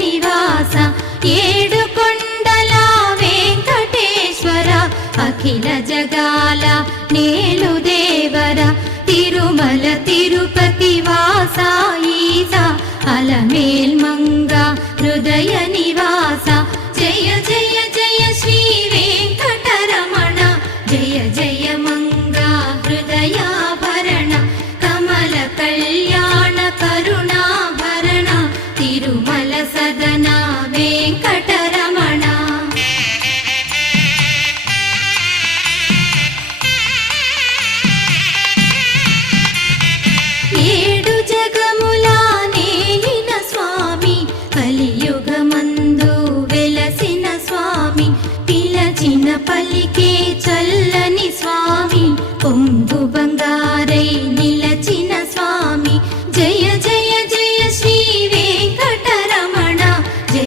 నివాస ఏడు కొండల వెంకటేశ్వర అఖిల జగాల నేలు దేవర తిరుమల తిరుపతి వాస ఈస అలమేల్ మంగ హృదయ నివాస జయ జయ జయ శ్రీ వెంకటరమణ జయ జయ మంగ హృదయాభరణ కమల కళ్యాణ కరుణాభరణ తిరుమల సదన వెంకటరమణ ఏడు జగముల నేలిన స్వామి కలియుగమందు వెలసిన స్వామి పిలచిన పలికే చల్లని స్వామి